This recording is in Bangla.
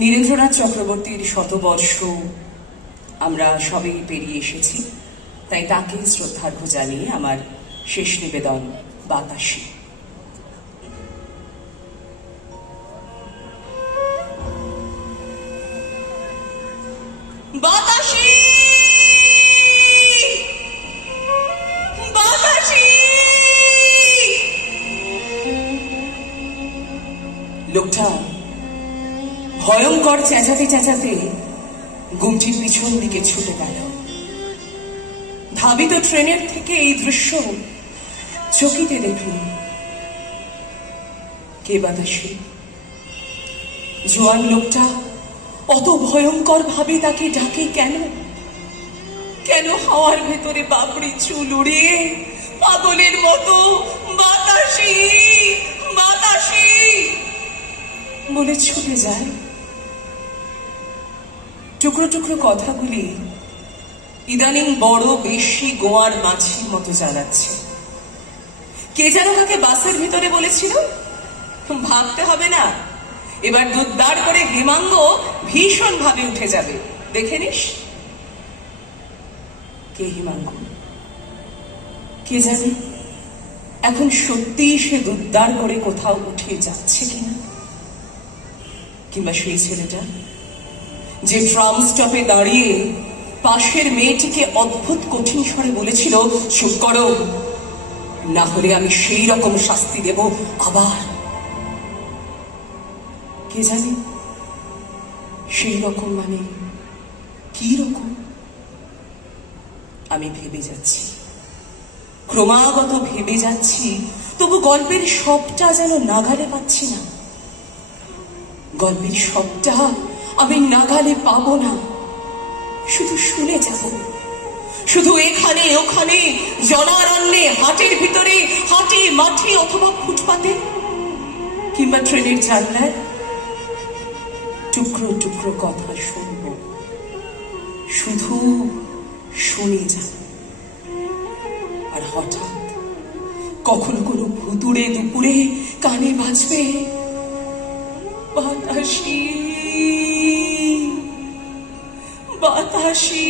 নীরেন্দ্রনাথ চক্রবর্তীর শতবর্ষ আমরা সবেই পেরিয়ে এসেছি, তাই তাকে শ্রদ্ধার্ঘ্য জানিয়ে আমার শেষ নিবেদন বাতাসী। বাতাসী, বাতাসী। লোকটা ভয়ঙ্কর চেঁচাতে চেঁচাতে গুমটির পিছন দিকে ছুটে গেল। ধাবিত ট্রেনের থেকে এই দৃশ্য চকিতে দেখল। কে বাতাসী? জোয়ান লোকটা অত ভয়ঙ্কর ভাবে তাকে ডাকে কেন? কেন হাওয়ার ভেতরে বাবরি চুল উড়িয়ে পাগলের মতো বাতাসী, বাতাসী বলে ছুটে যায়? টুকরো টুকরো কথাগুলি ইদানিং বড় বেশি গোয়ার মাছির মতো জ্বালাচ্ছে। কে যেন কাকে বাসের ভিতরে বলেছিল, ভাবতে হবে না, এবার দুধদাড় করে হেমাঙ্গ ভীষণ ভাবে উঠে যাবে, দেখে নিস। কে হেমাঙ্গ? কে জানে এখন সত্যি সে দুধদাড় করে কোথাও উঠে যাচ্ছে কিনা। কিংবা সেই ছেলেটা যে ট্রাম স্টপে দাঁড়িয়ে পাশের মেয়েটিকে অদ্ভুত কঠিন স্বরে বলেছিল, চুপ করো, না হলে আমি সেই রকম শাস্তি দেব আবার। কে জানে সেই রকম মানে কি রকম? আমি ভেবে যাচ্ছি, ক্রমাগত ভেবে যাচ্ছি, তবু গল্পের সবটা যেন নাগালে পাচ্ছি না। গল্পের সবটা আমি নাগালে পাবো না, শুধু শুনে যাব। শুধু এখানে ওখানে, জলারণ্যে, হাটের ভিতরে, হাটে মাঠে অথবা ফুটপাতে কিংবা ট্রেনের জানলায় টুকরো টুকরো কথা শুনব, শুধু শুনে যাব। আর হঠাৎ কখনো কোনো ভুতুড়ে দুপুরে কানে বাজবে, বাতাসী, বাতাসী।